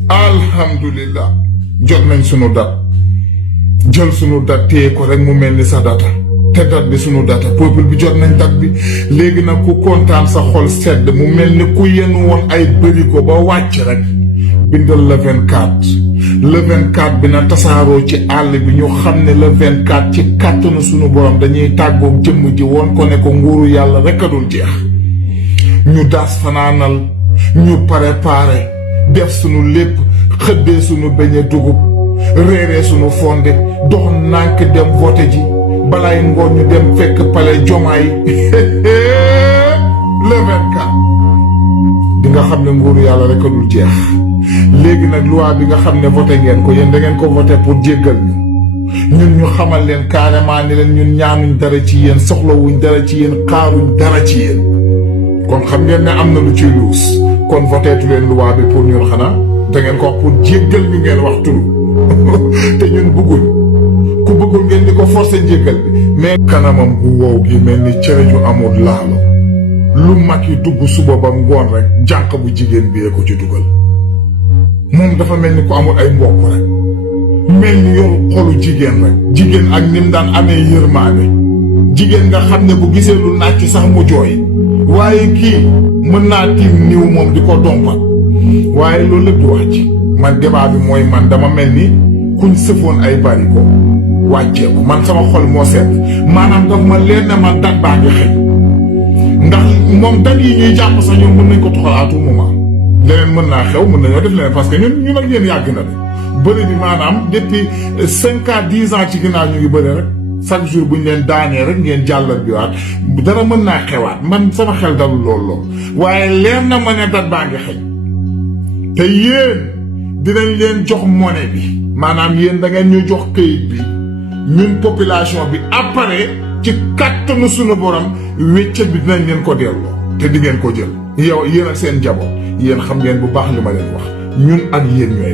alhamdulillah jot nañ sunu dat jël sunu dat téye ko rek mu mel ni sa data te dat bi sunu data peuple bi jot nañ dat bi léegi nag ku kontaan sa xol sedd mu mel ni ku yenu woon ay bërigo ba wàcc rek bindal le 24 bi na tasaaroo ci àll bi ñu xam ne le 24 ci kàttanu sunu borom dañuy tàggoog jëmm ji woon ko ne ko nguuru yàlla rek a dul jeex ñu daas fanaanal ñu préparé def sunu lépp xëddee sunu beñe dugub réeree sunu fonde dox nànk dem voté ji balaay ngoon ñu dem fekk pale jomaay le 24 di nga xam ne nguuru yàlla rek a dul jeex léegi nag loi bi nga xam ne voté ngeen ko yéen da ngeen ko voté pour jéggal ñun ñu xamal leen carrément ni leen ñun ñaanuñ dara ci yéen soxlawuñ dara ci yéen xaaruñ dara ci yéen kon xam ngeen ne am na lu ciy luus kon voteetu leen loi bi pour ñun xanaa da ngeen ko wax pour jéggal ñu ngeen wax turu te ñun bëgguñ ku bëggul ngeen di ko forcer njéggal bi mais kanamam bu wow gi mel ni cere ju amul laalo lu mag yi dugg suba ba ngoon rek jànq bu jigéen bi ko ci dugal moom dafa mel ni ku amul ay mbokk rek mel ni yoru xolu jigéen rek jigéen ak nim daan amee yërmaande jigéen nga xam ne bu gisee lu nàcc sax mu jooy waaye kii mën naa tiim niw moom di ko dompat waaye loolu lépp di wax ci man débat bi mooy man dama mel ni kuñ sëfoon ay bari ko wàcceeku man sama xol moo sedd maanaam daf ma leen ne man dat baa ngi xëy ndax moom dat yi ñuy jàpp sax ñoom mën nañ ko toxal à tout moment leneen mën naa xew mën nañoo def leneen parce que ñun ak yéen yàgg na de bëri bi maanaam depuis 5 à 10 ans ci ginnaaw ñu ngi bëri rek chaque jour buñ leen daanee rek ngeen jàllal bi waat dara mën naa xewaat man sama xel dalul lool waaye leer na ma ne dat baa ngi xëy te yéen dinañ leen jox monnaie bi maanaam yéen da ngeen ñu jox këyit bi ñun population bi après ci kàttanu sunu borom wéccet bi dinañ leen ko delloo te di ngeen ko jël yow yéen ak seen njaboot yéen xam ngeen bu baax li ma leen wax ñun ak yéen ñooy